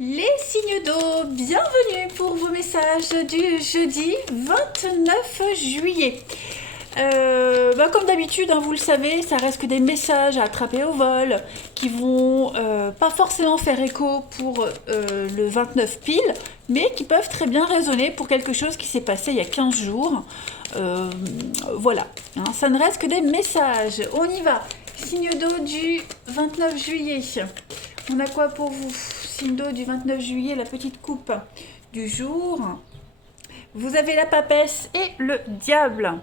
Les signes d'eau, bienvenue pour vos messages du jeudi 29 juillet. Comme d'habitude, hein, vous le savez, ça reste que des messages à attraper au vol qui vont pas forcément faire écho pour le 29 pile, mais qui peuvent très bien résonner pour quelque chose qui s'est passé il y a 15 jours. Voilà, hein, ça ne reste que des messages. On y va. Signe d'eau du 29 juillet. On a quoi pour vous? Signe d'eau du 29 juillet, la petite coupe du jour. Vous avez la papesse et le diable.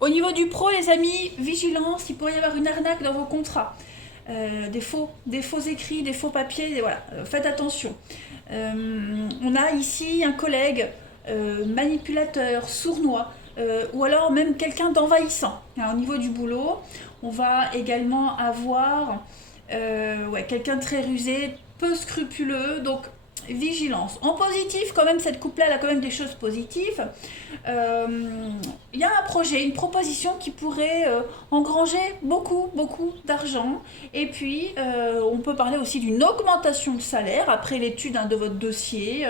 Au niveau du pro, les amis, vigilance, il pourrait y avoir une arnaque dans vos contrats. Des faux écrits, des faux papiers, voilà, faites attention. On a ici un collègue manipulateur, sournois, ou alors même quelqu'un d'envahissant. Au niveau du boulot, on va également avoir quelqu'un de très rusé, peu scrupuleux, donc vigilance. En positif, quand même, cette couple-là, elle a quand même des choses positives. Il y a un projet, une proposition qui pourrait engranger beaucoup d'argent. Et puis, on peut parler aussi d'une augmentation de salaire après l'étude de votre dossier,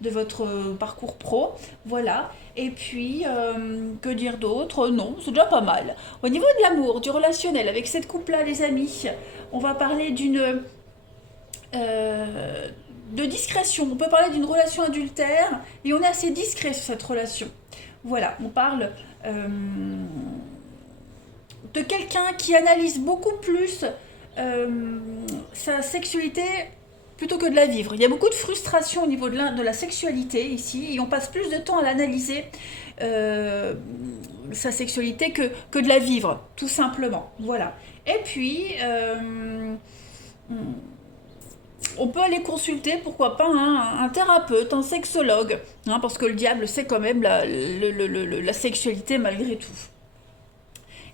de votre parcours pro. Voilà. Et puis, que dire d'autre? Non, c'est déjà pas mal. Au niveau de l'amour, du relationnel, avec cette couple-là, les amis, on va parler de discrétion. On peut parler d'une relation adultère et on est assez discret sur cette relation. Voilà, on parle de quelqu'un qui analyse beaucoup plus sa sexualité plutôt que de la vivre. Il y a beaucoup de frustration au niveau de la sexualité ici et on passe plus de temps à l'analyser sa sexualité que de la vivre, tout simplement. Voilà. Et puis, on peut aller consulter, pourquoi pas, un thérapeute, un sexologue, hein, parce que le diable, c'est quand même la sexualité malgré tout.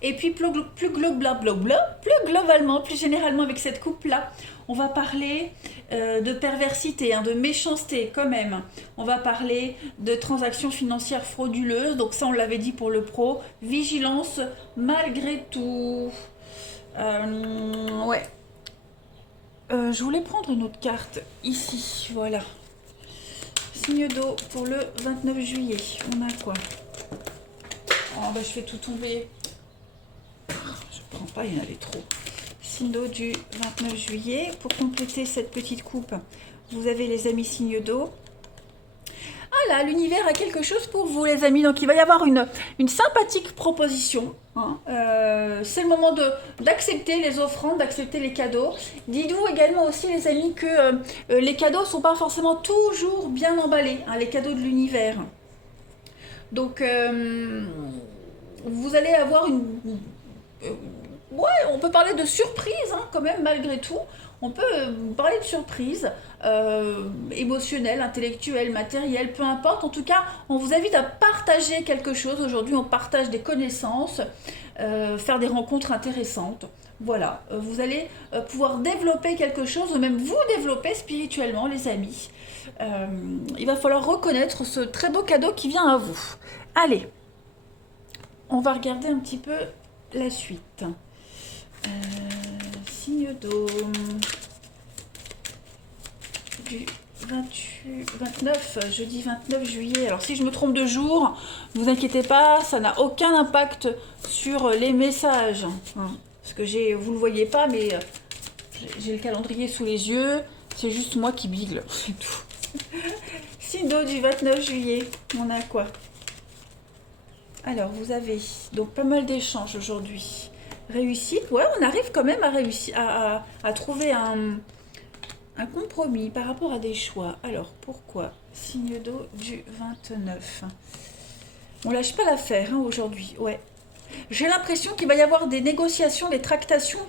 Et puis plus globalement, plus généralement avec cette couple-là, on va parler de perversité, de méchanceté quand même. On va parler de transactions financières frauduleuses, donc ça on l'avait dit pour le pro. Vigilance malgré tout. Ouais. Je voulais prendre une autre carte ici, voilà. Signe d'eau pour le 29 juillet. On a quoi? Je fais tout tomber. Je prends pas, il y en avait trop. Signe d'eau du 29 juillet. Pour compléter cette petite coupe, vous avez les amis signes d'eau. Ah là, l'univers a quelque chose pour vous, les amis. Donc, il va y avoir une sympathique proposition. C'est le moment d'accepter les offrandes, d'accepter les cadeaux. Dites-vous également aussi, les amis, que les cadeaux ne sont pas forcément toujours bien emballés, les cadeaux de l'univers. Donc, vous allez avoir on peut parler de surprise, quand même, malgré tout. On peut parler de surprise émotionnelle, intellectuelle, matérielle, peu importe. En tout cas, on vous invite à partager quelque chose. Aujourd'hui, on partage des connaissances, faire des rencontres intéressantes. Voilà, vous allez pouvoir développer quelque chose, ou même vous développer spirituellement, les amis. Il va falloir reconnaître ce très beau cadeau qui vient à vous. Allez, on va regarder un petit peu la suite. Signe d'eau du 29, jeudi 29 juillet. Alors si je me trompe de jour, ne vous inquiétez pas, ça n'a aucun impact sur les messages. Parce que vous ne le voyez pas, mais j'ai le calendrier sous les yeux. C'est juste moi qui bigle, c'est tout. Signe d'eau du 29 juillet, on a quoi? Alors vous avez donc pas mal d'échanges aujourd'hui. Réussite, ouais, on arrive quand même à trouver un compromis par rapport à des choix. Alors, pourquoi? Signe d'eau du 29. On lâche pas l'affaire aujourd'hui, ouais. J'ai l'impression qu'il va y avoir des négociations, des tractations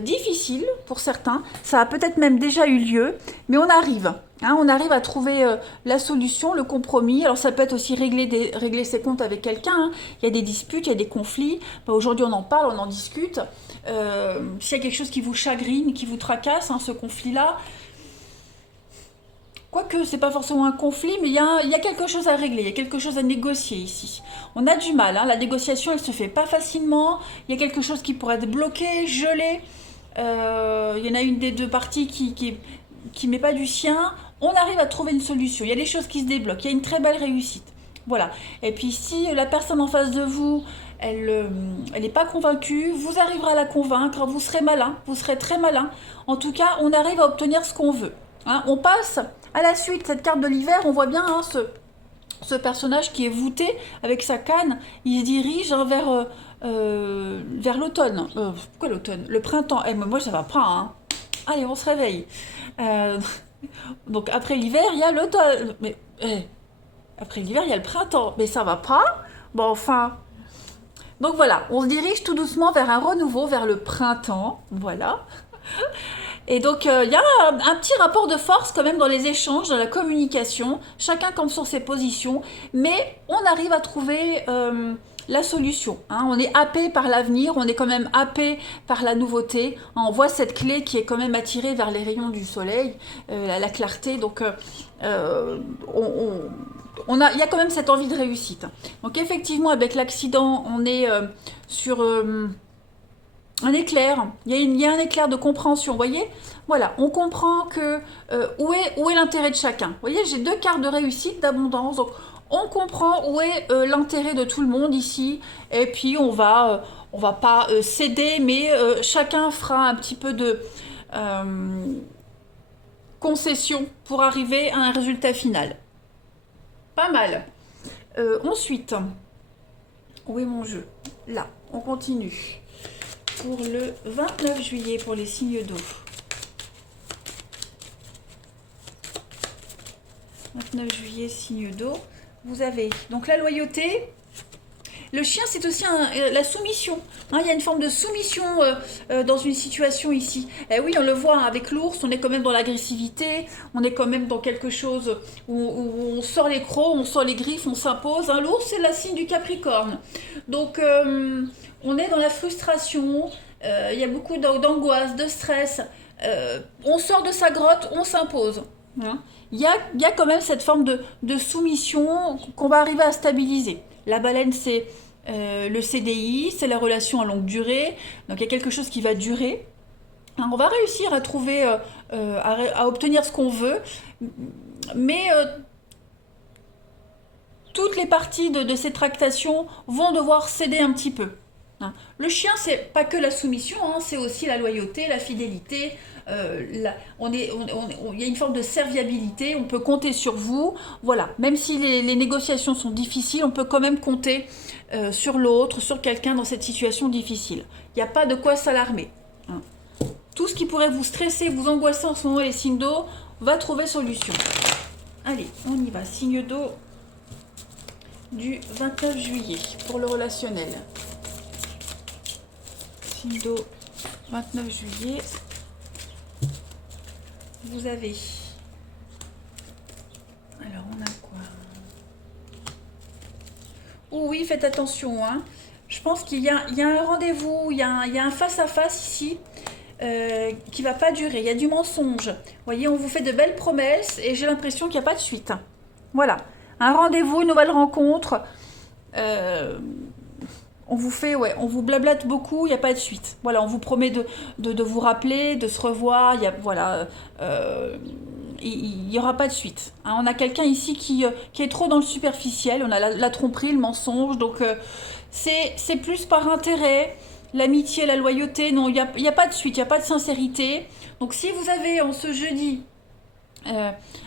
difficiles pour certains. Ça a peut-être même déjà eu lieu, mais on arrive. On arrive à trouver la solution, le compromis. Alors ça peut être aussi régler ses comptes avec quelqu'un. Il y a des disputes, il y a des conflits. Aujourd'hui on en parle, on en discute. S'il y a quelque chose qui vous chagrine, qui vous tracasse, ce conflit-là, quoique c'est pas forcément un conflit, mais il y a quelque chose à régler, il y a quelque chose à négocier ici. On a du mal, la négociation elle se fait pas facilement, il y a quelque chose qui pourrait être bloqué, gelé. Il y en a une des deux parties qui met pas du sien. on arrive à trouver une solution. Il y a des choses qui se débloquent, il y a une très belle réussite. Voilà. Et puis si la personne en face de vous, elle n'est pas convaincue, vous arriverez à la convaincre, vous serez malin, vous serez très malin. En tout cas, on arrive à obtenir ce qu'on veut. Hein, on passe à la suite, cette carte de l'hiver, on voit bien hein, ce personnage qui est voûté avec sa canne, il se dirige hein, vers l'automne. Pourquoi l'automne? Le printemps. Eh, mais moi, ça va pas. Hein. Allez, on se réveille. Donc, après l'hiver, il y a l'automne. Mais, après l'hiver, il y a le printemps. Mais ça va pas. Bon, enfin. Donc voilà, on se dirige tout doucement vers un renouveau, vers le printemps. Voilà. Et donc, il y a un petit rapport de force quand même dans les échanges, dans la communication. Chacun campe sur ses positions. Mais on arrive à trouver la solution. Hein. On est happé par l'avenir, on est quand même happé par la nouveauté. On voit cette clé qui est quand même attirée vers les rayons du soleil, la clarté. Donc, il y a quand même cette envie de réussite. Donc effectivement, avec l'accident, on est sur un éclair. Il y a un éclair de compréhension, vous voyez? Voilà, on comprend que où est l'intérêt de chacun. Vous voyez, j'ai deux cartes de réussite, d'abondance. Donc on comprend où est l'intérêt de tout le monde ici. Et puis on va pas céder, mais chacun fera un petit peu de concession pour arriver à un résultat final. Pas mal. Ensuite, où est mon jeu? Là, on continue. Pour le 29 juillet, pour les signes d'eau. 29 juillet, signe d'eau. Vous avez donc la loyauté. Le chien, c'est aussi la soumission. Hein, il y a une forme de soumission dans une situation ici. Et oui, on le voit hein, avec l'ours, on est quand même dans l'agressivité, on est quand même dans quelque chose où on sort les crocs, on sort les griffes, on s'impose. Hein, l'ours, c'est la signe du Capricorne. Donc, on est dans la frustration, il y a beaucoup d'angoisse, de stress. On sort de sa grotte, on s'impose. Hein. Il y a quand même cette forme de soumission qu'on va arriver à stabiliser. La baleine, c'est le CDI, c'est la relation à longue durée. Donc il y a quelque chose qui va durer. Alors, on va réussir à trouver, à obtenir ce qu'on veut. Mais toutes les parties de ces tractations vont devoir céder un petit peu. Hein. Le chien, c'est pas que la soumission, hein, c'est aussi la loyauté, la fidélité. Il y a une forme de serviabilité, on peut compter sur vous. Voilà, même si les négociations sont difficiles, on peut quand même compter sur l'autre, sur quelqu'un dans cette situation difficile. Il n'y a pas de quoi s'alarmer. Hein. Tout ce qui pourrait vous stresser, vous angoisser en ce moment, les signes d'eau, va trouver solution. Allez, on y va. Signe d'eau du 29 juillet pour le relationnel. Signe d'eau 29 juillet. Vous avez... Alors, on a quoi? Oh oui, faites attention. Hein. Je pense qu'il y a un rendez-vous, il y a un face-à-face ici qui va pas durer. Il y a du mensonge. Vous voyez, on vous fait de belles promesses et j'ai l'impression qu'il n'y a pas de suite. Voilà. Un rendez-vous, une nouvelle rencontre. On vous fait, ouais, on vous blablate beaucoup, il n'y a pas de suite. Voilà, on vous promet de vous rappeler, de se revoir, il n'y aura pas de suite. Hein, on a quelqu'un ici qui est trop dans le superficiel, on a la tromperie, le mensonge, donc c'est plus par intérêt, l'amitié, la loyauté, non, il n'y a pas de suite, il n'y a pas de sincérité. Donc si vous avez en ce jeudi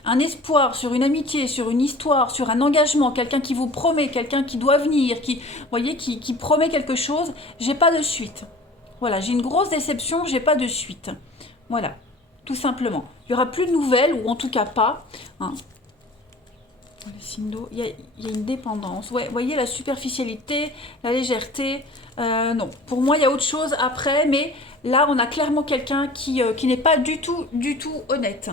un espoir sur une amitié, sur une histoire, sur un engagement, quelqu'un qui vous promet, quelqu'un qui doit venir, qui promet quelque chose, j'ai pas de suite. Voilà, j'ai une grosse déception, j'ai pas de suite. Voilà, tout simplement. Il y aura plus de nouvelles, ou en tout cas pas. Hein. Les signes d'eau, il y a une dépendance. Ouais, vous voyez la superficialité, la légèreté. Non, pour moi, il y a autre chose après, mais là, on a clairement quelqu'un qui n'est pas du tout honnête.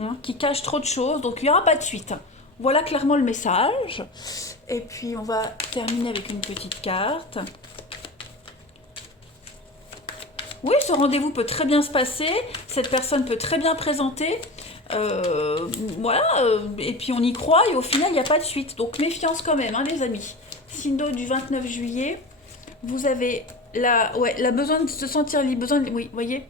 Hein, qui cache trop de choses, donc il n'y aura pas de suite. Voilà clairement le message. Et puis on va terminer avec une petite carte. Oui, ce rendez-vous peut très bien se passer, cette personne peut très bien présenter. Voilà, et puis on y croit, et au final il n'y a pas de suite. Donc méfiance quand même, hein, les amis. Signe d'eau du 29 juillet, vous avez la besoin de se sentir libre, oui, vous voyez.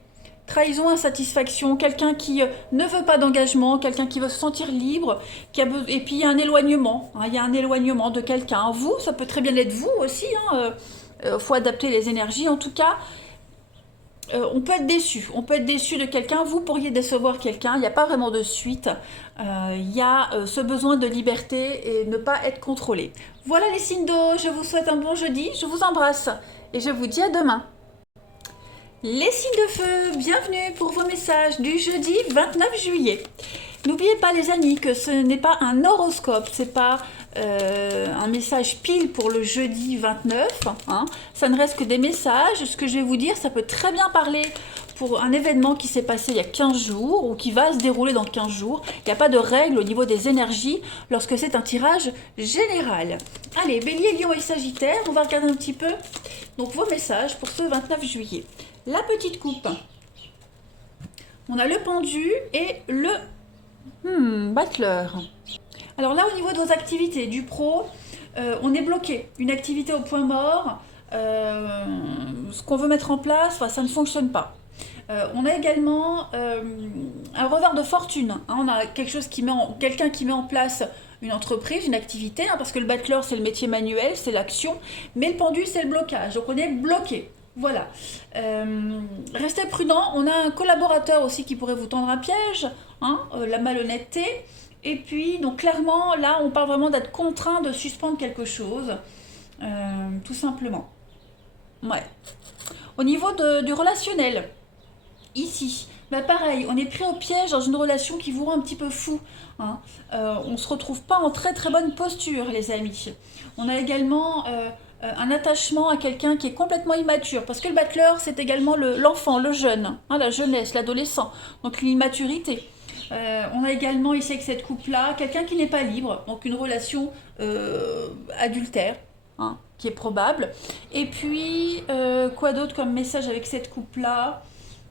trahison, insatisfaction, quelqu'un qui ne veut pas d'engagement, quelqu'un qui veut se sentir libre, et puis il y a un éloignement, hein, il y a un éloignement de quelqu'un. Vous, ça peut très bien être vous aussi, hein, faut adapter les énergies. En tout cas, on peut être déçu. On peut être déçu de quelqu'un. Vous pourriez décevoir quelqu'un. Il n'y a pas vraiment de suite. Il y a ce besoin de liberté et ne pas être contrôlé. Voilà les signes d'eau. Je vous souhaite un bon jeudi. Je vous embrasse et je vous dis à demain. Les signes de feu, bienvenue pour vos messages du jeudi 29 juillet. N'oubliez pas les amis que ce n'est pas un horoscope, c'est pas un message pile pour le jeudi 29, hein. Ça ne reste que des messages. Ce que je vais vous dire, ça peut très bien parler pour un événement qui s'est passé il y a 15 jours ou qui va se dérouler dans 15 jours. Il n'y a pas de règle au niveau des énergies lorsque c'est un tirage général. Allez, Bélier, Lion et Sagittaire, on va regarder un petit peu donc vos messages pour ce 29 juillet. La petite coupe. On a le pendu et le battleur. Alors là, au niveau de vos activités, du pro, on est bloqué. Une activité au point mort, ce qu'on veut mettre en place, ça ne fonctionne pas. On a également un revers de fortune. Hein. On a quelqu'un qui met en place une entreprise, une activité, hein, parce que le battleur, c'est le métier manuel, c'est l'action, mais le pendu, c'est le blocage. Donc on est bloqué. Voilà. Restez prudent. On a un collaborateur aussi qui pourrait vous tendre un piège, hein, la malhonnêteté. Et puis, donc clairement, là, on parle vraiment d'être contraint de suspendre quelque chose, tout simplement. Ouais. Au niveau du relationnel, ici, bah pareil, on est pris au piège dans une relation qui vous rend un petit peu fou, hein. On ne se retrouve pas en très très bonne posture, les amis. On a également un attachement à quelqu'un qui est complètement immature, parce que le battleur, c'est également l'enfant, le jeune, hein, la jeunesse, l'adolescent, donc l'immaturité. On a également ici avec cette coupe-là, quelqu'un qui n'est pas libre, donc une relation adultère, hein, qui est probable. Et puis, quoi d'autre comme message avec cette coupe-là?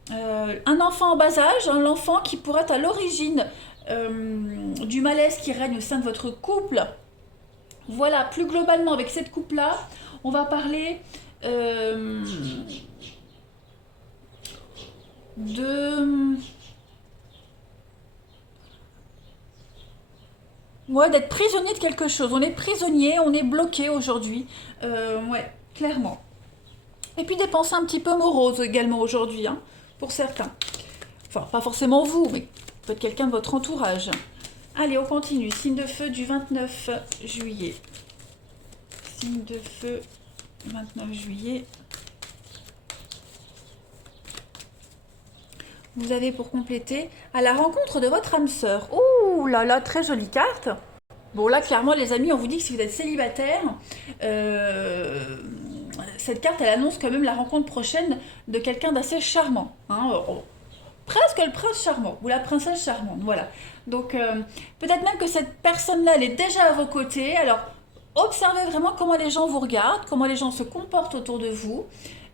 Un enfant en bas âge, hein, l'enfant qui pourrait être à l'origine du malaise qui règne au sein de votre couple. Voilà, plus globalement, avec cette coupe-là, on va parler ouais, d'être prisonnier de quelque chose. On est prisonnier, on est bloqué aujourd'hui. Ouais, clairement. Et puis des pensées un petit peu moroses également aujourd'hui, hein, pour certains. Enfin, pas forcément vous, mais peut-être quelqu'un de votre entourage. Allez, on continue. Signe de feu du 29 juillet. Signe de feu, 29 juillet. Vous avez pour compléter à la rencontre de votre âme sœur. Ouh là là, très jolie carte. Bon là, clairement, les amis, on vous dit que si vous êtes célibataire, cette carte, elle annonce quand même la rencontre prochaine de quelqu'un d'assez charmant, hein. Presque le prince charmant ou la princesse charmante, voilà. Donc peut-être même que cette personne-là, elle est déjà à vos côtés. Alors observez vraiment comment les gens vous regardent, comment les gens se comportent autour de vous.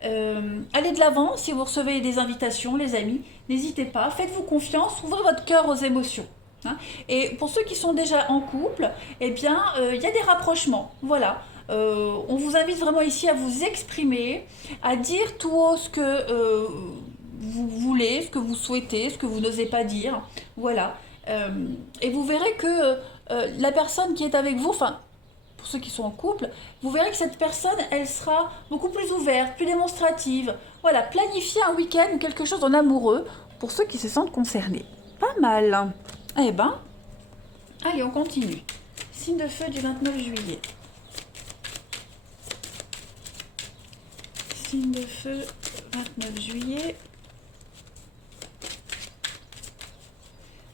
Allez de l'avant. Si vous recevez des invitations, les amis, n'hésitez pas, faites-vous confiance, ouvrez votre cœur aux émotions, hein. Et pour ceux qui sont déjà en couple, eh bien, il y a des rapprochements, voilà. On vous invite vraiment ici à vous exprimer, à dire tout haut ce que vous voulez, ce que vous souhaitez, ce que vous n'osez pas dire, voilà. Et vous verrez que la personne qui est avec vous, enfin, pour ceux qui sont en couple, vous verrez que cette personne, elle sera beaucoup plus ouverte, plus démonstrative. Voilà, planifiez un week-end ou quelque chose en amoureux pour ceux qui se sentent concernés. Pas mal. Eh ben, allez, on continue. Signe de feu du 29 juillet. Signe de feu, 29 juillet.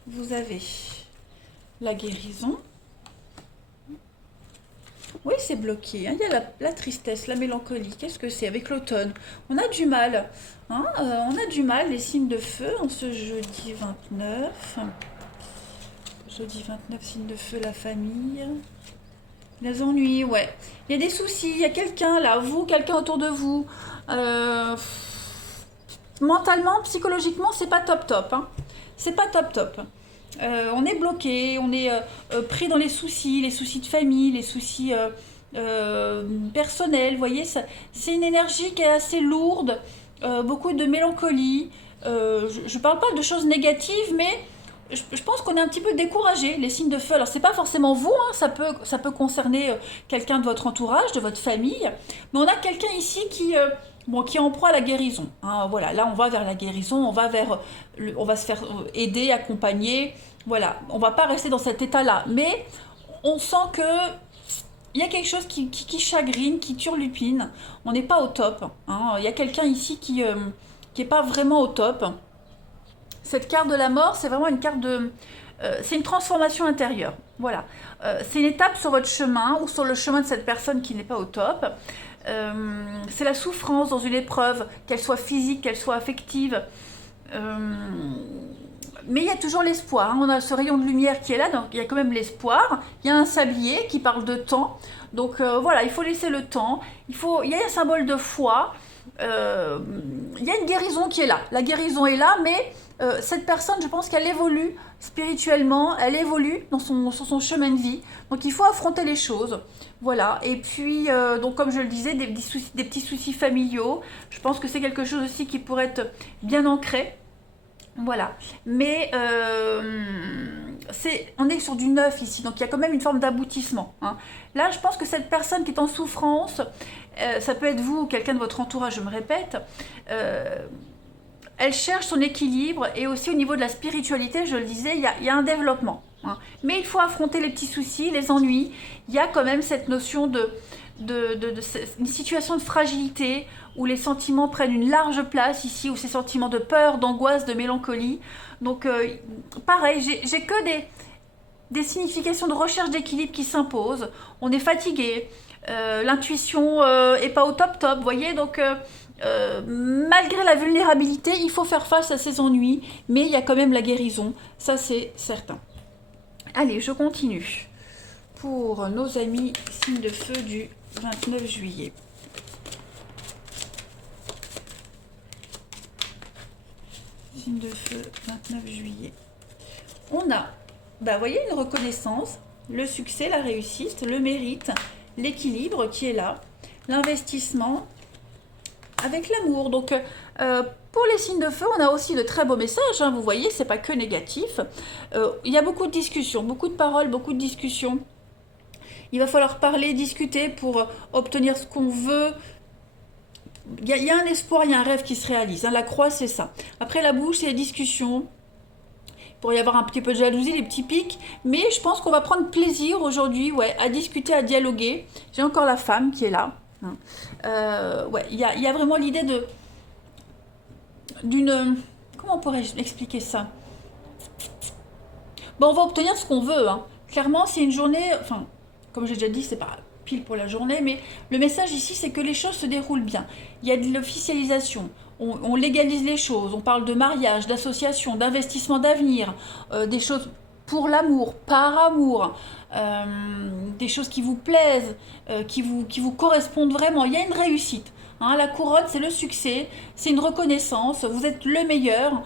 Vous avez la guérison. Oui, c'est bloqué, hein. Il y a la tristesse, la mélancolie. Qu'est-ce que c'est avec l'automne? On a du mal, hein, on a du mal, les signes de feu, en ce jeudi 29. Jeudi 29, signe de feu, la famille. Les ennuis, ouais. Il y a des soucis, il y a quelqu'un là, vous, quelqu'un autour de vous. Mentalement, psychologiquement, c'est pas top top, hein. C'est pas top top. On est bloqué, on est pris dans les soucis de famille, les soucis personnels. Vous voyez, c'est une énergie qui est assez lourde, beaucoup de mélancolie. Je ne parle pas de choses négatives, mais je pense qu'on est un petit peu découragé, les signes de feu. Alors, c'est pas forcément vous, hein, ça peut concerner quelqu'un de votre entourage, de votre famille, mais on a quelqu'un ici bon, qui est en proie à la guérison. Hein. Voilà, là, on va vers la guérison, on va on va se faire aider, accompagner. Voilà, on va pas rester dans cet état-là, mais on sent que il y a quelque chose qui chagrine, qui turlupine. On n'est pas au top. Hein. Il y a quelqu'un ici qui est pas vraiment au top. Cette carte de la mort, c'est vraiment une carte de... c'est une transformation intérieure. Voilà. C'est une étape sur votre chemin ou sur le chemin de cette personne qui n'est pas au top. C'est la souffrance dans une épreuve, qu'elle soit physique, qu'elle soit affective. Mais il y a toujours l'espoir. Hein. On a ce rayon de lumière qui est là, donc il y a quand même l'espoir. Il y a un sablier qui parle de temps. Donc voilà, il faut laisser le temps. Il y a un symbole de foi. Il y a une guérison qui est là. La guérison est là, mais cette personne, je pense qu'elle évolue spirituellement, elle évolue sur son chemin de vie. Donc il faut affronter les choses. Voilà. Et puis, donc comme je le disais, des petits soucis familiaux. Je pense que c'est quelque chose aussi qui pourrait être bien ancré. Voilà, mais on est sur du neuf ici, donc il y a quand même une forme d'aboutissement. Hein. Là, je pense que cette personne qui est en souffrance, ça peut être vous ou quelqu'un de votre entourage, je me répète, elle cherche son équilibre et aussi au niveau de la spiritualité, je le disais, il y a un développement. Hein. Mais il faut affronter les petits soucis, les ennuis. Il y a quand même cette notion une situation de fragilité où les sentiments prennent une large place ici, où ces sentiments de peur, d'angoisse, de mélancolie. Donc, pareil, j'ai que des significations de recherche d'équilibre qui s'imposent. On est fatigué, l'intuition est pas au top top, vous voyez, donc malgré la vulnérabilité, il faut faire face à ces ennuis, mais il y a quand même la guérison, ça c'est certain. Allez, je continue pour nos amis signes de feu du 29 juillet. Signe de feu, 29 juillet. On a, vous voyez, une reconnaissance, le succès, la réussite, le mérite, l'équilibre qui est là, l'investissement avec l'amour. Donc, pour les signes de feu, on a aussi de très beaux messages. Hein, vous voyez, c'est pas que négatif. Il y a beaucoup de discussions, beaucoup de paroles, beaucoup de discussions. Il va falloir parler, discuter pour obtenir ce qu'on veut. Il y a un espoir, il y a un rêve qui se réalise. Hein. La croix, c'est ça. Après, la bouche, c'est les discussions. Il pourrait y avoir un petit peu de jalousie, des petits pics. Mais je pense qu'on va prendre plaisir aujourd'hui, ouais, à discuter, à dialoguer. J'ai encore la femme qui est là. Hein. Ouais, il y a vraiment l'idée d'une... Comment pourrais-je expliquer ça? Bon, on va obtenir ce qu'on veut. Hein. Clairement, c'est une journée... Enfin, comme j'ai déjà dit, c'est pas pile pour la journée, mais le message ici, c'est que les choses se déroulent bien. Il y a de l'officialisation, on légalise les choses, on parle de mariage, d'association, d'investissement d'avenir, des choses pour l'amour, par amour, des choses qui vous plaisent, qui vous correspondent vraiment. Il y a une réussite. Hein, la couronne, c'est le succès, c'est une reconnaissance, vous êtes le meilleur.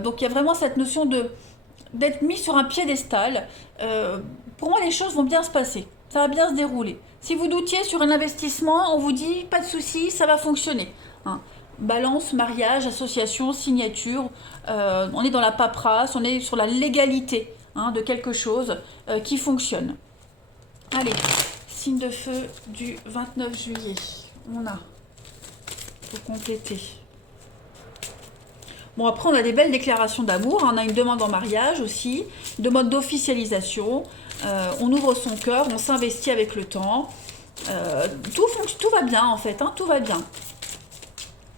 Donc il y a vraiment cette notion d'être mis sur un piédestal. Pour moi, les choses vont bien se passer. Ça va bien se dérouler. Si vous doutiez sur un investissement, on vous dit pas de souci, ça va fonctionner. Hein. Balance, mariage, association, signature. On est dans la paperasse, on est sur la légalité de quelque chose qui fonctionne. Allez, signe de feu du 29 juillet. On a, pour compléter. Bon, après, on a des belles déclarations d'amour. On a une demande en mariage aussi, une demande d'officialisation. On ouvre son cœur, on s'investit avec le temps. Tout va bien, en fait. Hein, tout va bien.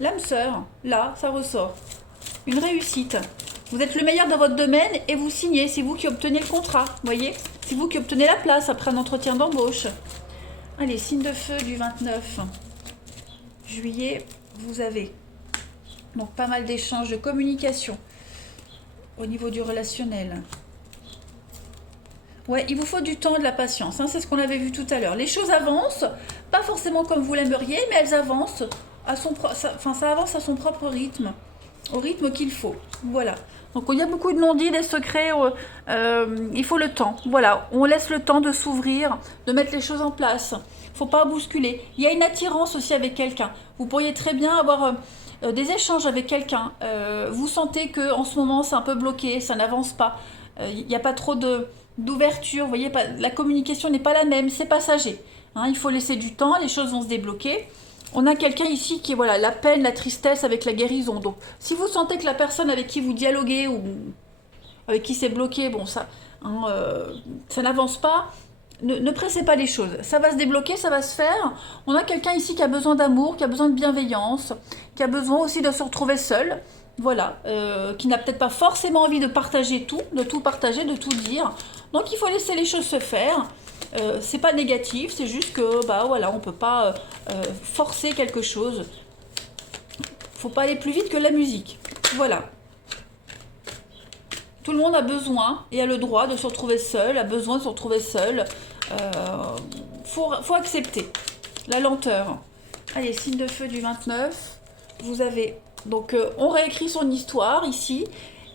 L'âme sœur, là, ça ressort. Une réussite. Vous êtes le meilleur dans votre domaine et vous signez. C'est vous qui obtenez le contrat, vous voyez? C'est vous qui obtenez la place après un entretien d'embauche. Allez, signe de feu du 29 juillet, vous avez... Donc pas mal d'échanges, de communication au niveau du relationnel. Ouais, il vous faut du temps, de la patience. Hein, c'est ce qu'on avait vu tout à l'heure. Les choses avancent, pas forcément comme vous l'aimeriez, mais elles avancent ça avance à son propre rythme, au rythme qu'il faut. Voilà. Donc il y a beaucoup de non-dits, des secrets. Il faut le temps. Voilà, on laisse le temps de s'ouvrir, de mettre les choses en place. Faut pas bousculer. Il y a une attirance aussi avec quelqu'un. Vous pourriez très bien avoir des échanges avec quelqu'un. Vous sentez que en ce moment c'est un peu bloqué, ça n'avance pas. Il n'y a pas trop d'ouverture, vous voyez, la communication n'est pas la même, c'est passager. Hein, il faut laisser du temps, les choses vont se débloquer. On a quelqu'un ici qui est voilà, la peine, la tristesse avec la guérison. Donc si vous sentez que la personne avec qui vous dialoguez ou avec qui c'est bloqué, bon ça, hein, ça n'avance pas, ne pressez pas les choses. Ça va se débloquer, ça va se faire. On a quelqu'un ici qui a besoin d'amour, qui a besoin de bienveillance, qui a besoin aussi de se retrouver seul. Voilà, qui n'a peut-être pas forcément envie de partager tout, de tout partager, de tout dire. Donc il faut laisser les choses se faire. C'est pas négatif, c'est juste que bah voilà, on peut pas forcer quelque chose. Faut pas aller plus vite que la musique. Voilà. Tout le monde a besoin et a le droit de se retrouver seul, a besoin de se retrouver seul. Faut accepter la lenteur. Allez, signe de feu du 29. Vous avez donc on réécrit son histoire ici.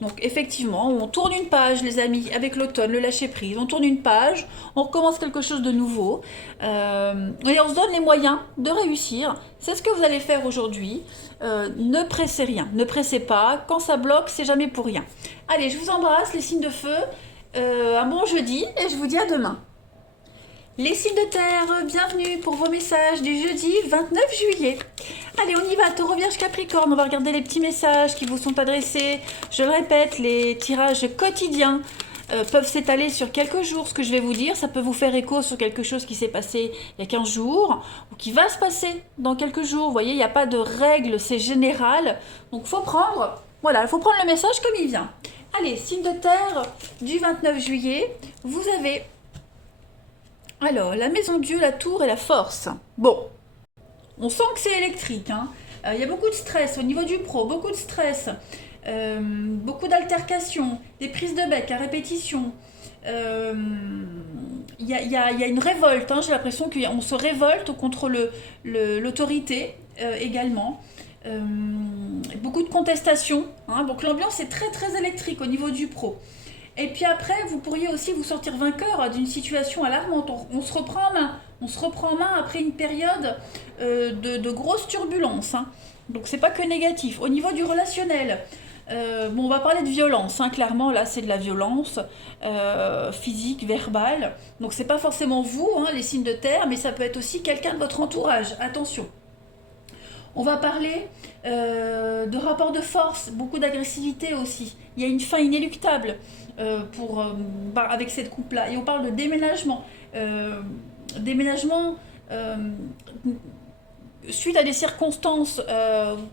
Donc effectivement, on tourne une page, les amis, avec l'automne, le lâcher prise. On tourne une page, on recommence quelque chose de nouveau, et on se donne les moyens de réussir. C'est ce que vous allez faire aujourd'hui. Ne pressez rien, ne pressez pas. Quand ça bloque, c'est jamais pour rien. Allez, je vous embrasse, les signes de feu. Un bon jeudi, et je vous dis à demain. Les signes de terre, bienvenue pour vos messages du jeudi 29 juillet. Allez, on y va, Taureau, Vierge, Capricorne. On va regarder les petits messages qui vous sont adressés. Je le répète, les tirages quotidiens peuvent s'étaler sur quelques jours. Ce que je vais vous dire, ça peut vous faire écho sur quelque chose qui s'est passé il y a 15 jours ou qui va se passer dans quelques jours. Vous voyez, il n'y a pas de règles, c'est général. Donc, il faut prendre le message comme il vient. Allez, signe de terre du 29 juillet, vous avez... Alors, la maison Dieu, la tour et la force. Bon, on sent que c'est électrique. Hein. Y a beaucoup de stress au niveau du pro, beaucoup de stress, beaucoup d'altercations, des prises de bec à répétition. Y a une révolte. Hein. J'ai l'impression qu'on se révolte contre l'autorité également. Beaucoup de contestations. Hein. Donc l'ambiance est très très électrique au niveau du pro. Et puis après, vous pourriez aussi vous sortir vainqueur d'une situation alarmante. On se reprend en main après une période de grosses turbulences. Hein. Donc c'est pas que négatif. Au niveau du relationnel, bon, on va parler de violence. Hein. Clairement, là, c'est de la violence physique, verbale. Donc c'est pas forcément vous, hein, les signes de terre, mais ça peut être aussi quelqu'un de votre entourage. Attention. On va parler de rapport de force, beaucoup d'agressivité aussi. Il y a une fin inéluctable avec cette coupe-là. Et on parle de déménagement. Déménagement suite à des circonstances,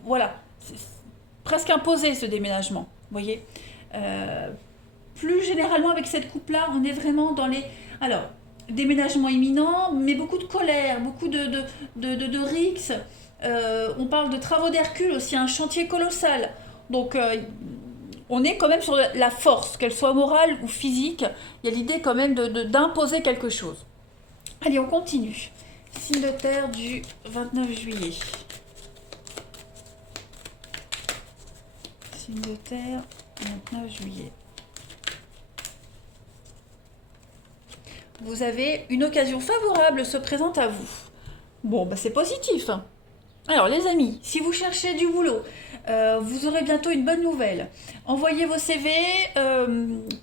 voilà, c'est presque imposé ce déménagement. Vous voyez plus généralement avec cette coupe-là, on est vraiment dans les... Alors, déménagement imminent, mais beaucoup de colère, beaucoup de rixes. On parle de travaux d'Hercule aussi, un chantier colossal. Donc, on est quand même sur la force, qu'elle soit morale ou physique. Il y a l'idée quand même d'imposer quelque chose. Allez, on continue. Signe de terre du 29 juillet. Signe de terre, 29 juillet. Vous avez une occasion favorable se présente à vous. Bon, bah c'est positif. Alors les amis, si vous cherchez du boulot, vous aurez bientôt une bonne nouvelle. Envoyez vos CV,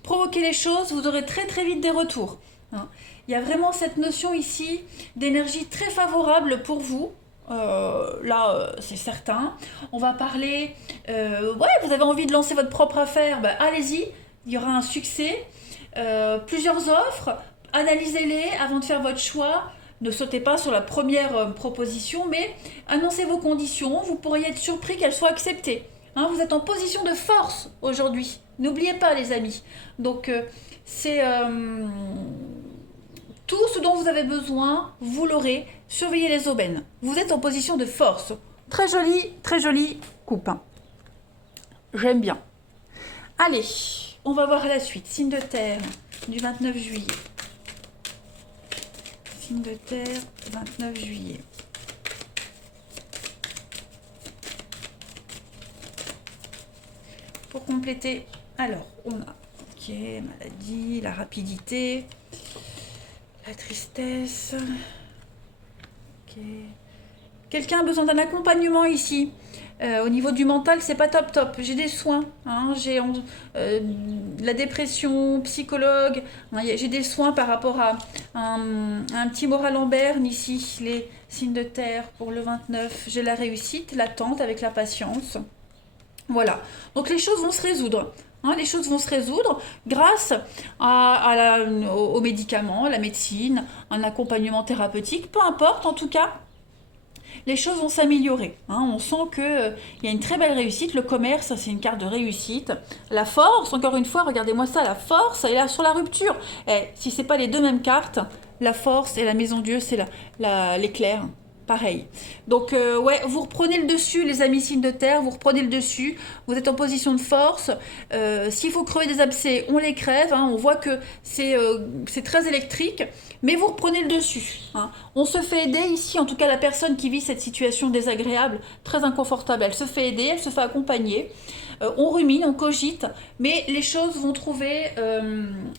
provoquez les choses, vous aurez très très vite des retours. Hein. Il y a vraiment cette notion ici d'énergie très favorable pour vous. C'est certain. On va parler, vous avez envie de lancer votre propre affaire, bah, allez-y, il y aura un succès. Plusieurs offres, analysez-les avant de faire votre choix. Ne sautez pas sur la première proposition, mais annoncez vos conditions. Vous pourriez être surpris qu'elles soient acceptées. Hein, vous êtes en position de force aujourd'hui. N'oubliez pas, les amis. Donc, c'est tout ce dont vous avez besoin, vous l'aurez. Surveillez les aubaines. Vous êtes en position de force. Très jolie coupe. Hein. J'aime bien. Allez, on va voir la suite. Signe de terre du 29 juillet. Signe de terre, 29 juillet. Pour compléter, alors, on a maladie, la rapidité, la tristesse, Quelqu'un a besoin d'un accompagnement ici. Au niveau du mental, c'est pas top top. J'ai des soins, hein, de la dépression, psychologue. Hein, j'ai des soins par rapport à un petit moral en berne ici, les signes de terre pour le 29. J'ai la réussite, l'attente avec la patience. Voilà. Donc les choses vont se résoudre. Hein, les choses vont se résoudre grâce aux médicaments, la médecine, un accompagnement thérapeutique, peu importe en tout cas les choses vont s'améliorer. Hein. On sent qu'il y a une très belle réussite. Le commerce, c'est une carte de réussite. La force, encore une fois, regardez-moi ça, la force, elle est là sur la rupture. Et si ce n'est pas les deux mêmes cartes, la force et la maison Dieu, c'est l'éclair. Pareil. Donc, ouais, vous reprenez le dessus, les amis signes de terre, vous reprenez le dessus, vous êtes en position de force. S'il faut crever des abcès, on les crève. Hein. On voit que c'est très électrique, mais vous reprenez le dessus. Hein. On se fait aider ici, en tout cas la personne qui vit cette situation désagréable, très inconfortable, elle se fait aider, elle se fait accompagner. On rumine, on cogite, mais les choses vont trouver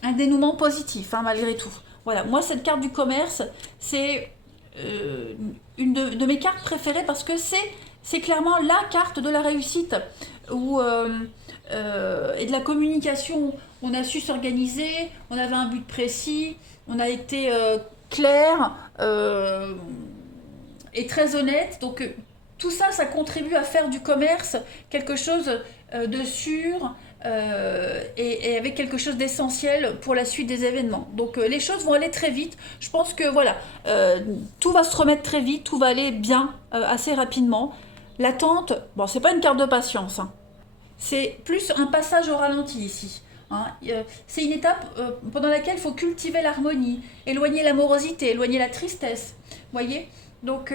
un dénouement positif, hein, malgré tout. Voilà, moi cette carte du commerce, c'est une de mes cartes préférées parce que c'est clairement la carte de la réussite et de la communication. On a su s'organiser, on avait un but précis, on a été clair et très honnête. Donc tout ça, ça contribue à faire du commerce quelque chose de sûr, et avec quelque chose d'essentiel pour la suite des événements. Donc les choses vont aller très vite. Je pense que voilà, tout va se remettre très vite, tout va aller bien, assez rapidement. L'attente, bon, c'est pas une carte de patience, hein. C'est plus un passage au ralenti ici. Hein. C'est une étape pendant laquelle il faut cultiver l'harmonie, éloigner l'amorosité, éloigner la tristesse. Voyez. Donc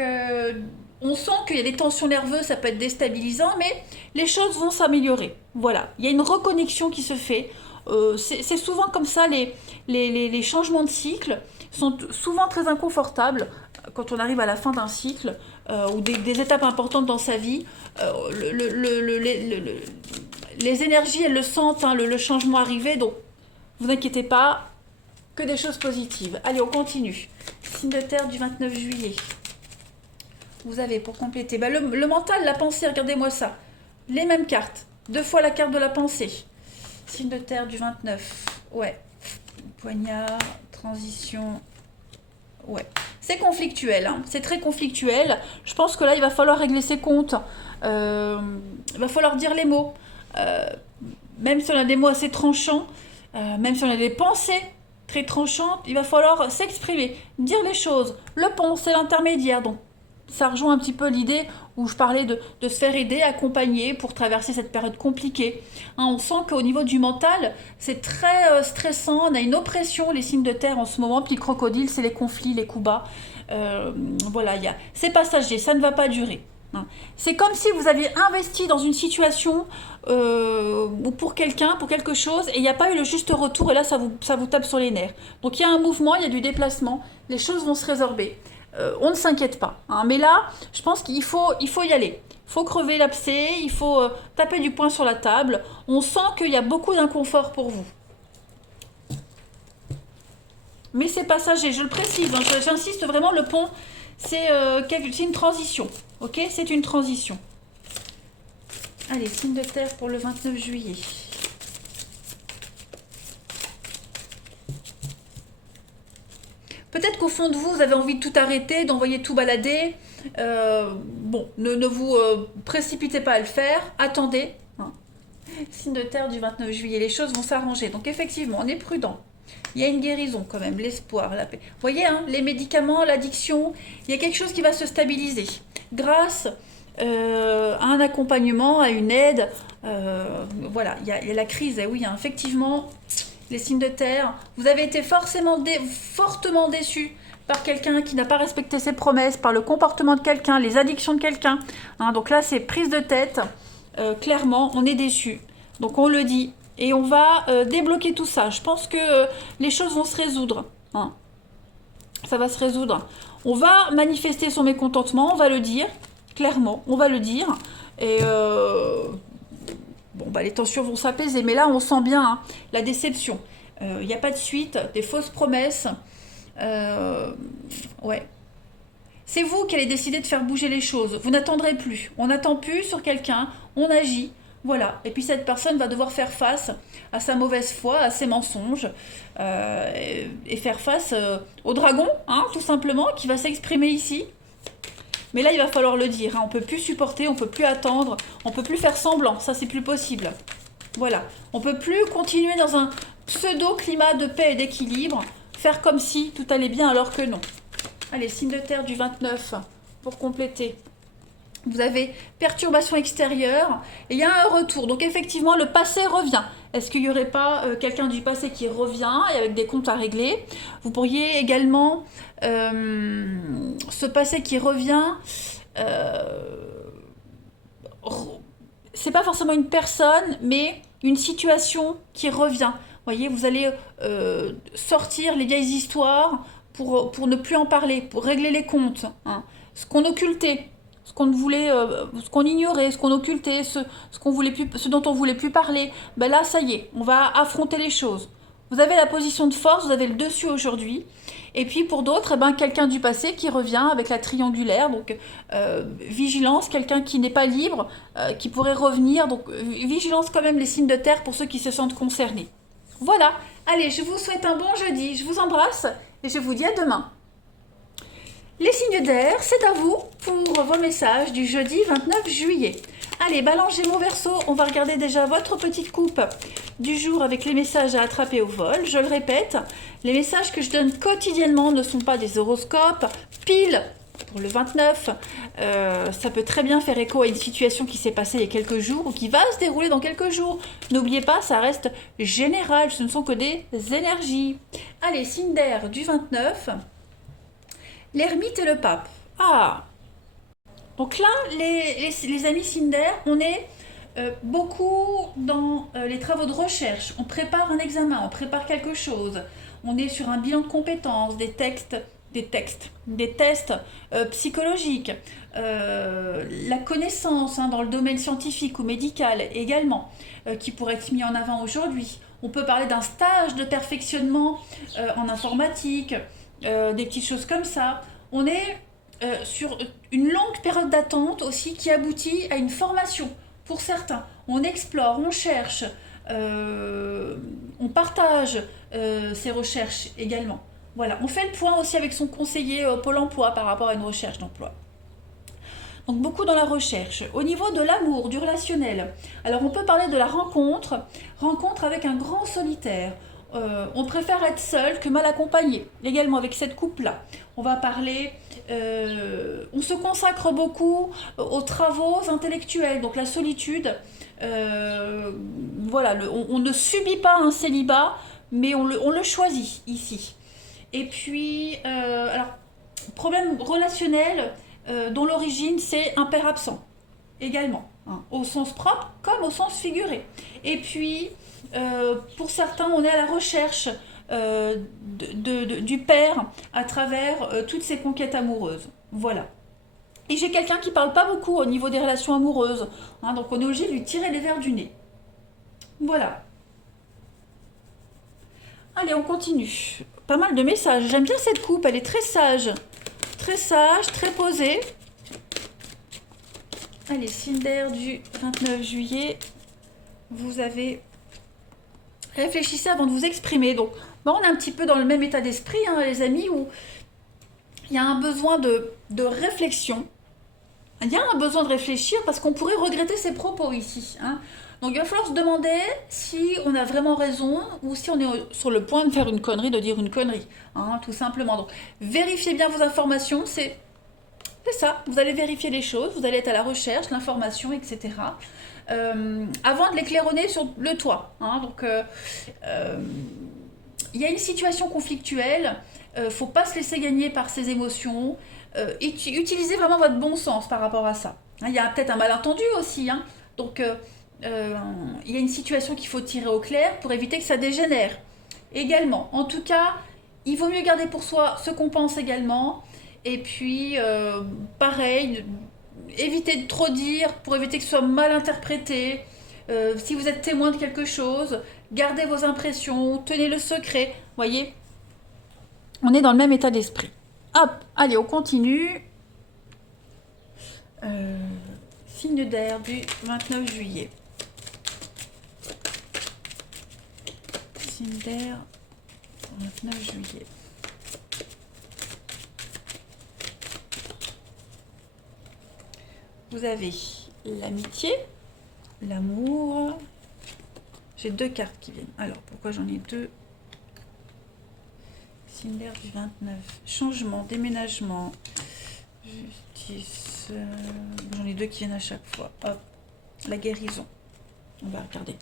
on sent qu'il y a des tensions nerveuses, ça peut être déstabilisant, mais les choses vont s'améliorer. Voilà, il y a une reconnexion qui se fait. C'est souvent comme ça, les changements de cycle sont souvent très inconfortables quand on arrive à la fin d'un cycle ou des étapes importantes dans sa vie. Les énergies, elles le sentent, hein, le changement arriver, donc vous inquiétez pas, que des choses positives. Allez, on continue. Signe de terre du 29 juillet. Vous avez pour compléter le mental, la pensée, regardez-moi ça. Les mêmes cartes. 2 fois la carte de la pensée. Signe de terre du 29. Ouais. Poignard, transition. Ouais. C'est conflictuel. Hein. C'est très conflictuel. Je pense que là, il va falloir régler ses comptes. Il va falloir dire les mots. Même si on a des mots assez tranchants, même si on a des pensées très tranchantes, il va falloir s'exprimer, dire les choses. Le pont, c'est l'intermédiaire. Donc, ça rejoint un petit peu l'idée où je parlais de se faire aider, accompagner pour traverser cette période compliquée. Hein, on sent qu'au niveau du mental, c'est très stressant. On a une oppression, les signes de terre en ce moment. Puis le crocodile, c'est les conflits, les coups bas. Voilà, c'est passager, ça ne va pas durer. Hein. C'est comme si vous aviez investi dans une situation ou pour quelqu'un, pour quelque chose, et il n'y a pas eu le juste retour, et là, ça vous tape sur les nerfs. Donc il y a un mouvement, il y a du déplacement, les choses vont se résorber. On ne s'inquiète pas. Hein. Mais là, je pense qu'il faut y aller. Il faut crever l'abcès, il faut taper du poing sur la table. On sent qu'il y a beaucoup d'inconfort pour vous. Mais c'est passager, je le précise. Hein, j'insiste vraiment, le pont, c'est une transition. Ok, c'est une transition. Allez, signe de terre pour le 29 juillet. Peut-être qu'au fond de vous, vous avez envie de tout arrêter, d'envoyer tout balader. Bon, ne vous précipitez pas à le faire. Attendez. Hein. Signe de terre du 29 juillet, les choses vont s'arranger. Donc effectivement, on est prudent. Il y a une guérison quand même, l'espoir, la paix. Vous voyez, hein, les médicaments, l'addiction, il y a quelque chose qui va se stabiliser. Grâce à un accompagnement, à une aide. Voilà, il y a la crise. Et oui, hein, effectivement... Les signes de terre, vous avez été fortement déçus par quelqu'un qui n'a pas respecté ses promesses, par le comportement de quelqu'un, les addictions de quelqu'un. Hein, donc là, c'est prise de tête. Clairement, on est déçu. Donc on le dit. Et on va débloquer tout ça. Je pense que les choses vont se résoudre. Hein. Ça va se résoudre. On va manifester son mécontentement, on va le dire. Clairement, on va le dire. Et... Bon, les tensions vont s'apaiser, mais là, on sent bien hein, la déception. Il n'y a pas de suite, des fausses promesses. Ouais. C'est vous qui allez décider de faire bouger les choses. Vous n'attendrez plus. On n'attend plus sur quelqu'un, on agit. Voilà. Et puis cette personne va devoir faire face à sa mauvaise foi, à ses mensonges, et faire face au dragon, hein, tout simplement, qui va s'exprimer ici. Mais là, il va falloir le dire. Hein. On ne peut plus supporter, on ne peut plus attendre, on ne peut plus faire semblant. Ça, c'est plus possible. Voilà. On ne peut plus continuer dans un pseudo-climat de paix et d'équilibre, faire comme si tout allait bien alors que non. Allez, signe de terre du 29 pour compléter. Vous avez perturbation extérieure et il y a un retour. Donc effectivement, le passé revient. Est-ce qu'il n'y aurait pas quelqu'un du passé qui revient et avec des comptes à régler? Vous pourriez également, ce passé qui revient, c'est pas forcément une personne, mais une situation qui revient. Vous voyez, vous allez sortir les vieilles histoires pour ne plus en parler, pour régler les comptes. Hein. Ce qu'on occultait. Ce qu'on voulait, ce qu'on ignorait, ce qu'on occultait, ce dont on voulait plus parler, ben là, ça y est, on va affronter les choses. Vous avez la position de force, vous avez le dessus aujourd'hui. Et puis pour d'autres, eh ben, quelqu'un du passé qui revient avec la triangulaire, donc vigilance, quelqu'un qui n'est pas libre, qui pourrait revenir. Donc vigilance quand même les signes de terre pour ceux qui se sentent concernés. Voilà, allez, je vous souhaite un bon jeudi, je vous embrasse et je vous dis à demain. Les signes d'air, c'est à vous pour vos messages du jeudi 29 juillet. Allez, Balance, Gémeaux, Verseau, on va regarder déjà votre petite coupe du jour avec les messages à attraper au vol. Je le répète, les messages que je donne quotidiennement ne sont pas des horoscopes. Pile pour le 29, ça peut très bien faire écho à une situation qui s'est passée il y a quelques jours ou qui va se dérouler dans quelques jours. N'oubliez pas, ça reste général, ce ne sont que des énergies. Allez, signe d'air du 29. L'ermite et le pape. Ah. Donc là, les amis Cinder, on est beaucoup dans les travaux de recherche. On prépare un examen, on prépare quelque chose. On est sur un bilan de compétences, des tests psychologiques, la connaissance hein, dans le domaine scientifique ou médical également, qui pourrait être mis en avant aujourd'hui. On peut parler d'un stage de perfectionnement en informatique, des petites choses comme ça. On est sur une longue période d'attente aussi qui aboutit à une formation pour certains. On explore, on cherche, on partage ses recherches également. Voilà, on fait le point aussi avec son conseiller Pôle emploi par rapport à une recherche d'emploi. Donc beaucoup dans la recherche. Au niveau de l'amour, du relationnel, alors on peut parler de la rencontre avec un grand solitaire. On préfère être seul que mal accompagné, également avec cette couple-là. On va parler, on se consacre beaucoup aux travaux intellectuels, donc la solitude. Voilà, on ne subit pas un célibat, mais on le choisit ici. Et puis, alors, problème relationnel dont l'origine c'est un père absent, également, hein, au sens propre comme au sens figuré. Et puis, pour certains, on est à la recherche du père à travers toutes ses conquêtes amoureuses. Voilà. Et j'ai quelqu'un qui parle pas beaucoup au niveau des relations amoureuses, hein, donc on est obligé de lui tirer les verres du nez. Voilà. Allez, on continue. Pas mal de messages. J'aime bien cette coupe, elle est très sage, très posée. Allez, signe d'air du 29 juillet. Vous avez... Réfléchissez avant de vous exprimer. Donc, bon, on est un petit peu dans le même état d'esprit, hein, les amis, où il y a un besoin de réflexion. Il y a un besoin de réfléchir parce qu'on pourrait regretter ses propos ici. Hein. Donc, il va falloir se demander si on a vraiment raison ou si on est sur le point de faire une connerie, de dire une connerie. Hein, tout simplement. Donc, vérifiez bien vos informations. C'est ça. Vous allez vérifier les choses. Vous allez être à la recherche, l'information, etc. Avant de l'éclaironner sur le toit. Hein, donc, il y a une situation conflictuelle. Faut pas se laisser gagner par ses émotions. Utilisez vraiment votre bon sens par rapport à ça. Hein, il y a peut-être un malentendu aussi. Hein, donc, il y a une situation qu'il faut tirer au clair pour éviter que ça dégénère. Également. En tout cas, il vaut mieux garder pour soi ce qu'on pense également. Et puis, pareil, évitez de trop dire pour éviter que ce soit mal interprété. Si vous êtes témoin de quelque chose, gardez vos impressions, tenez le secret. Voyez, on est dans le même état d'esprit. Hop, allez, on continue. Euh, Signe d'air du 29 juillet. Signe d'air, 29 juillet. Vous avez l'amitié, l'amour. J'ai deux cartes qui viennent. Alors, pourquoi j'en ai deux? Signe d'air du 29. Changement, déménagement, justice. J'en ai deux qui viennent à chaque fois. Hop, la guérison. On va regarder.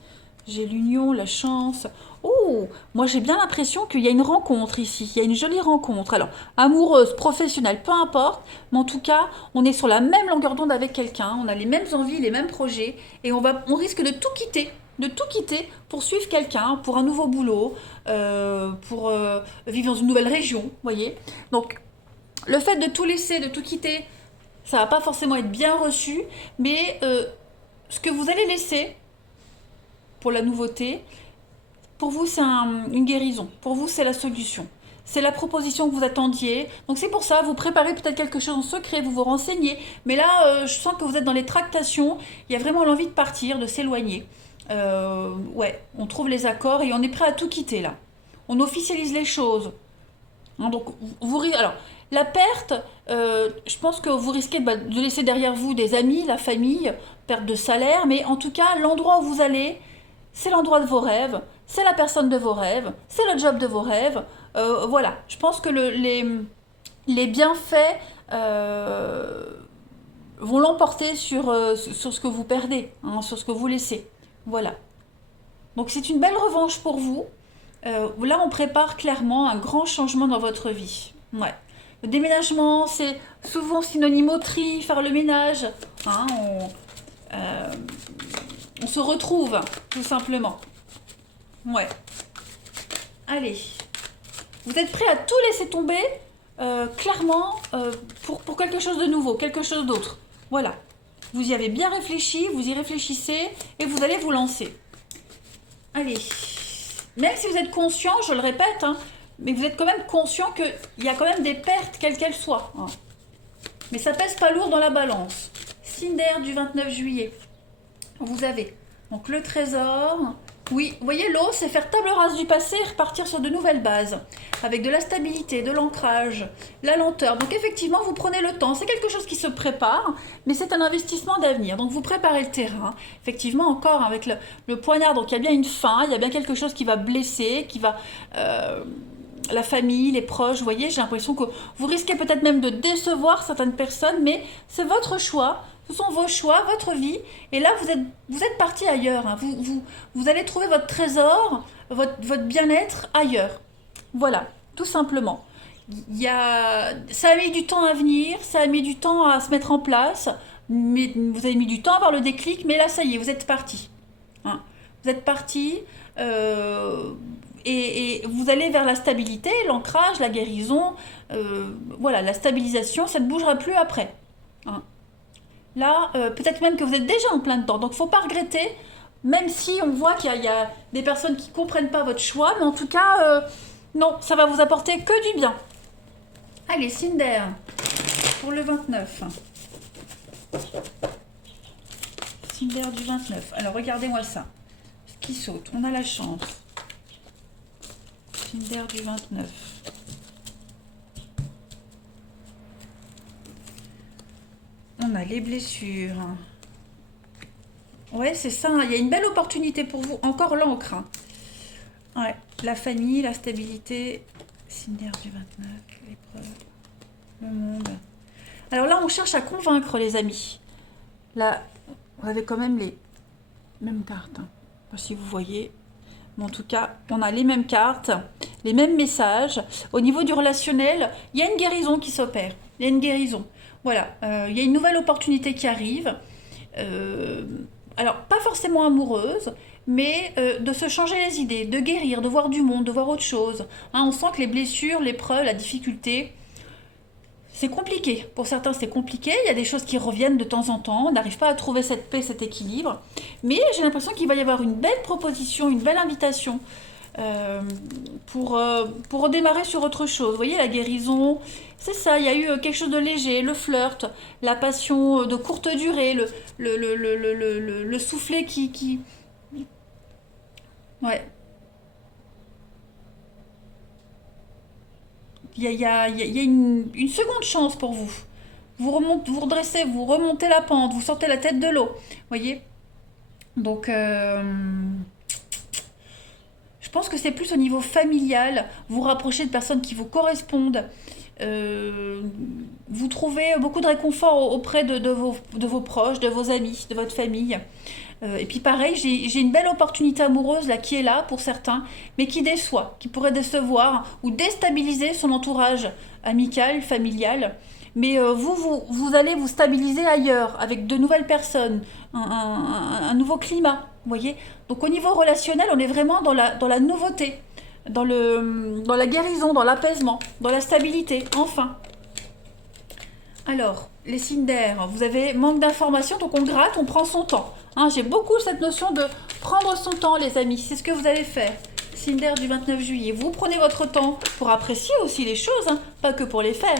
J'ai l'union, la chance. Oh, moi j'ai bien l'impression qu'il y a une rencontre ici. Il y a une jolie rencontre. Alors, amoureuse, professionnelle, peu importe. Mais en tout cas, on est sur la même longueur d'onde avec quelqu'un. On a les mêmes envies, les mêmes projets. Et on risque de tout quitter. De tout quitter pour suivre quelqu'un, pour un nouveau boulot, pour vivre dans une nouvelle région. Vous voyez? Donc, le fait de tout laisser, de tout quitter, ça va pas forcément être bien reçu. Mais ce que vous allez laisser pour la nouveauté, pour vous c'est une guérison, pour vous c'est la solution, c'est la proposition que vous attendiez, donc c'est pour ça, vous préparez peut-être quelque chose en secret, vous vous renseignez, mais là je sens que vous êtes dans les tractations, il y a vraiment l'envie de partir, de s'éloigner, ouais, on trouve les accords et on est prêt à tout quitter là, on officialise les choses, hein, donc alors la perte, je pense que vous risquez de laisser derrière vous des amis, la famille, perte de salaire, mais en tout cas l'endroit où vous allez, c'est l'endroit de vos rêves, c'est la personne de vos rêves, c'est le job de vos rêves. Voilà, je pense que les bienfaits vont l'emporter sur ce que vous perdez, hein, sur ce que vous laissez. Voilà. Donc c'est une belle revanche pour vous. Là, on prépare clairement un grand changement dans votre vie. Ouais. Le déménagement, c'est souvent synonyme au tri, faire le ménage. Hein, on se retrouve, tout simplement. Ouais. Allez. Vous êtes prêts à tout laisser tomber, clairement, pour quelque chose de nouveau, quelque chose d'autre. Voilà. Vous y avez bien réfléchi, vous y réfléchissez, et vous allez vous lancer. Allez. Même si vous êtes conscient, je le répète, hein, mais vous êtes quand même conscient qu'il y a quand même des pertes, quelles qu'elles soient. Hein. Mais ça pèse pas lourd dans la balance. Signe d'air du 29 juillet. Vous avez donc le trésor. Oui, vous voyez, l'eau, c'est faire table rase du passé et repartir sur de nouvelles bases. Avec de la stabilité, de l'ancrage, la lenteur. Donc effectivement, vous prenez le temps. C'est quelque chose qui se prépare, mais c'est un investissement d'avenir. Donc vous préparez le terrain. Effectivement, encore avec le poignard, donc il y a bien une fin, il y a bien quelque chose qui va blesser, qui va... la famille, les proches, vous voyez, j'ai l'impression que vous risquez peut-être même de décevoir certaines personnes, mais c'est votre choix. Ce sont vos choix, votre vie. Et là, vous êtes parti ailleurs. Hein. Vous allez trouver votre trésor, votre bien-être ailleurs. Voilà, tout simplement. Ça a mis du temps à venir, ça a mis du temps à se mettre en place. Mais vous avez mis du temps à avoir le déclic, mais là, ça y est, vous êtes parti. Hein. Vous êtes parti. Et vous allez vers la stabilité, l'ancrage, la guérison. Voilà, la stabilisation, ça ne bougera plus après. Hein. Là, peut-être même que vous êtes déjà en plein dedans. Donc, il ne faut pas regretter, même si on voit qu'il y a des personnes qui ne comprennent pas votre choix. Mais en tout cas, non, ça va vous apporter que du bien. Allez, signe d'air pour le 29. Signe d'air du 29. Alors, regardez-moi ça. Ce qui saute, on a la chance. Signe d'air du 29. On a les blessures. Ouais, c'est ça. Il y a une belle opportunité pour vous. Encore l'encre. Hein. Ouais, la famille, la stabilité. Signe d'air du 29. L'épreuve. Le monde. Alors là, on cherche à convaincre les amis. Là, vous avez quand même les mêmes cartes. Hein. Je sais pas si vous voyez. Mais en tout cas, on a les mêmes cartes, les mêmes messages. Au niveau du relationnel, il y a une guérison qui s'opère. Il y a une guérison. Voilà, il y a une nouvelle opportunité qui arrive. Alors, pas forcément amoureuse, mais de se changer les idées, de guérir, de voir du monde, de voir autre chose. Hein, on sent que les blessures, l'épreuve, la difficulté, c'est compliqué. Pour certains, c'est compliqué. Il y a des choses qui reviennent de temps en temps. On n'arrive pas à trouver cette paix, cet équilibre. Mais j'ai l'impression qu'il va y avoir une belle proposition, une belle invitation euh, pour redémarrer sur autre chose. Vous voyez, la guérison, c'est ça, il y a eu quelque chose de léger, le flirt, la passion de courte durée, le soufflet qui... Ouais, il y a une seconde chance pour vous. Vous redressez, vous remontez la pente, vous sortez la tête de l'eau. Voyez. Donc, je pense que c'est plus au niveau familial, vous rapprochez de personnes qui vous correspondent. Euh, Vous trouvez beaucoup de réconfort auprès de vos proches, de vos amis, de votre famille. Et puis pareil, j'ai une belle opportunité amoureuse là qui est là pour certains, mais qui déçoit, qui pourrait décevoir ou déstabiliser son entourage amical, familial. Mais vous allez vous stabiliser ailleurs, avec de nouvelles personnes, un nouveau climat, vous voyez. Donc au niveau relationnel, on est vraiment dans la nouveauté, dans la guérison, dans l'apaisement, dans la stabilité, enfin. Alors, les signes d'air, vous avez manque d'informations, donc on gratte, on prend son temps. Hein, j'ai beaucoup cette notion de prendre son temps, les amis. C'est ce que vous allez faire. Signe d'air du 29 juillet. Vous prenez votre temps pour apprécier aussi les choses, hein, pas que pour les faire.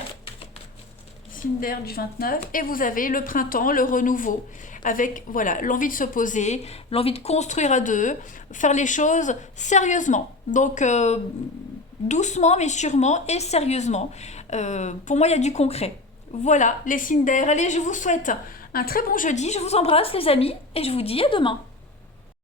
Signe d'air du 29. Et vous avez le printemps, le renouveau, avec voilà l'envie de se poser, l'envie de construire à deux, faire les choses sérieusement. Donc, doucement mais sûrement et sérieusement. Pour moi, il y a du concret. Voilà, les signes d'air. Allez, je vous souhaite un très bon jeudi. Je vous embrasse, les amis, et je vous dis à demain.